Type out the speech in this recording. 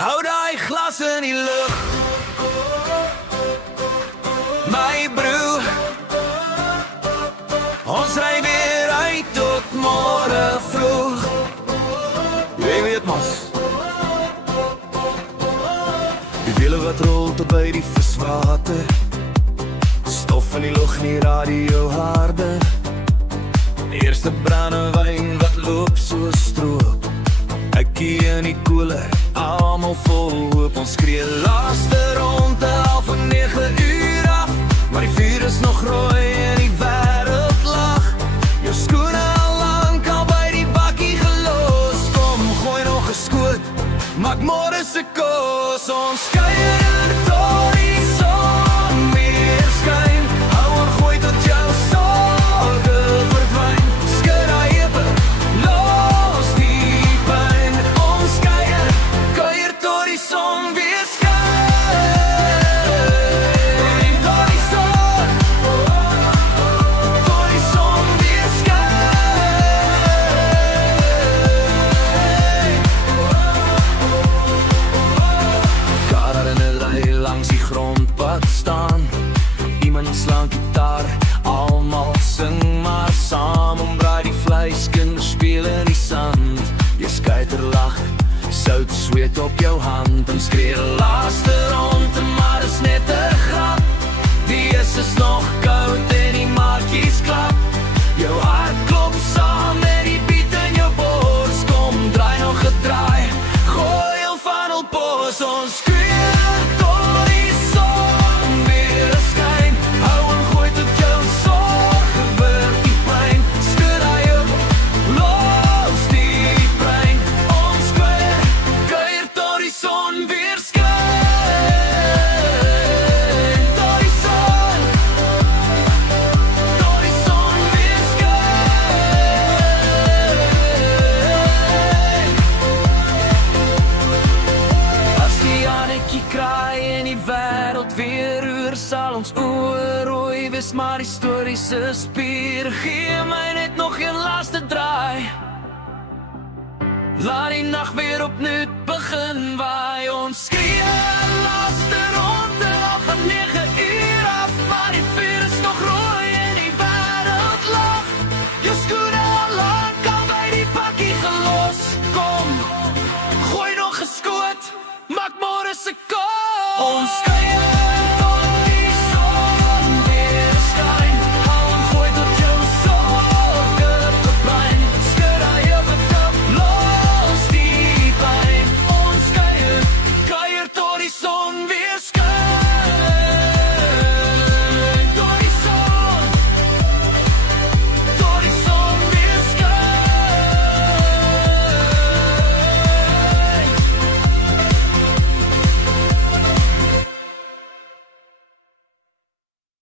Hou daai glas in die lug, my broer. Ons ry weer uit tot môre vroeg. Jy weet mos, die wiele wat rol tot by die viswater, stof in die lug en die radio harde. Eerste brandewyn wat loop so stroop, ekkie in die koeler, almal vol hoop. Ons skree laaste ronde al van 9 uur af, maar die vuur is nog rooi en die wêreld lag. Jou skoene al lang al by die bakkie gelos. Kom, gooi nog 'n skoot, maak môre se kos. Ons kuier tot die son weer skyn. Hou aan, gooi tot jou sorge verdwyn. Skud daai heupe, los die pyn. Ons kuier tot die son weer skyn. Tot die son, tot die son weer skyn. Karre in 'n ry langs die grondpad staan, iemand slaan gitaar, almal sing maar saam. Ombraai die vleis, kinders speel in die sand. Jy skuiter lag, sout sweet op jou hand. En skree laaste ronde, maar is net 'n grap. Die is nog koud en die maatjies klap. Jou hart klop saam met die beat in jou bors. Kom, draai nog 'n draai, gooi heel van op pos. Ons skree tot die son weer skyn. Hou en gooi tot jou sorge vir die pyn. Skud daai heup, los die brein. Ons kuier tot die son weer skyn. Tot die son weer skyn. As die annetjie kraai en die wêreld weer roer, sal ons oë rooi wees, maar die storie se spier. Gee my net nog een laaste draai, laat die nag weer opnuut begin waai. Ons skree laaste ronde al van 9 uur af, maar die vuur is nog rooi en die wêreld lag. Jou skoene al lang al by die bakkie gelos. Kom, gooi nog 'n skoot, maak